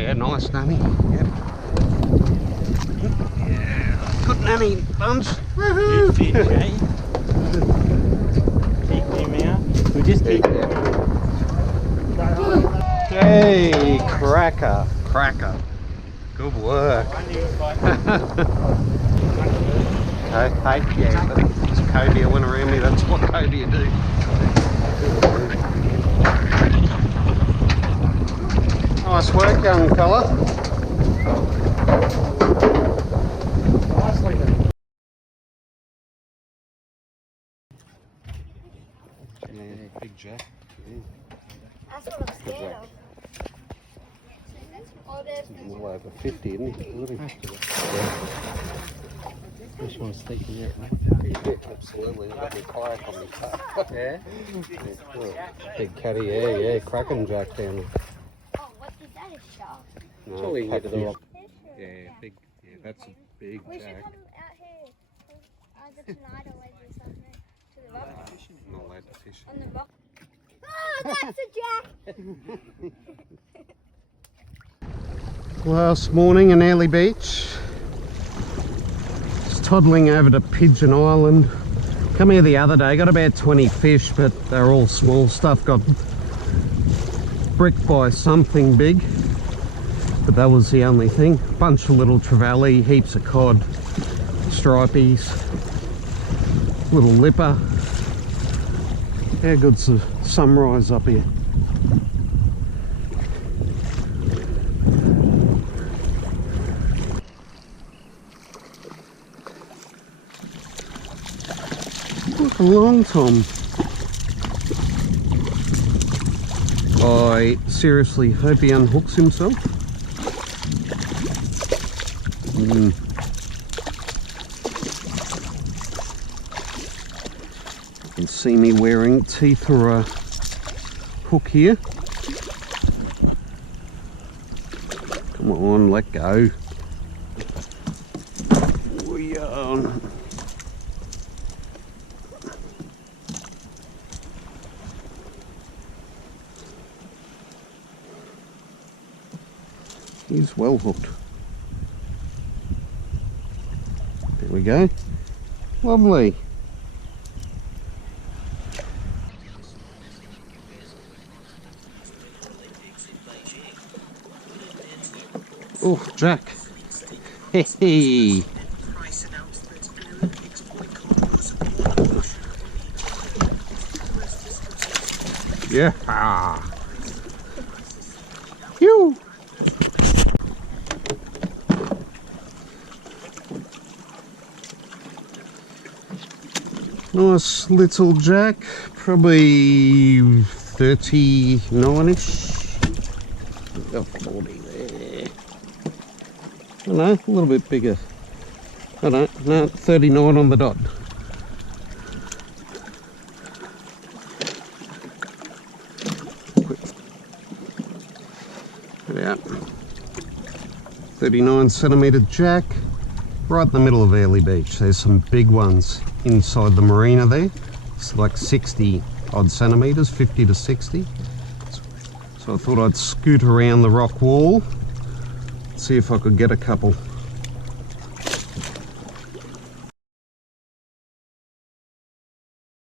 yeah, nice nanny. Yep. Yeah, good nanny, Buns. Woohoo! Keep him out. We just keep Hey, cracker. Good work. Hey, yeah, it's cobia went around me, that's what cobia do. Nice work, young fella. nicely done. Yeah, big jack. That's what I'm scared of. Oh, there's Well over 50, isn't he? This one's sticking out, mate. Yeah, absolutely. I've got my kayak on my car. Yeah? Oh, big catty, yeah, cracking jack down there. Oh, what is that? A shark? No, So we can get to the catfish. rock. Yeah, big, yeah, that's a big We should jack. come out here either tonight or later or something to the rock. Not allowed to fish. On the rock. Oh, that's a jack! Last morning in Airlie Beach. Just toddling over to Pigeon Island. Come here the other day, got about 20 fish, but they're all small stuff. Got bricked by something big, but that was the only thing. Bunch of little trevally, heaps of cod, stripies, little lipper. How good's the sunrise up here? Look, a long tom. I seriously hope he unhooks himself. You can see me wearing teeth or a hook here. Come on, let go. We are. He's well hooked. There we go. Lovely. Oh, Jack. Hey, hey. Yeah. Phew. Nice little jack, probably 39-ish. Got 40 there. I don't know, a little bit bigger. I don't know, no, 39 on the dot. Yeah, 39cm jack, right in the middle of Airlie Beach. There's some big ones inside the marina there. It's like 60 odd centimetres, 50 to 60. So I thought I'd scoot around the rock wall, see if I could get a couple.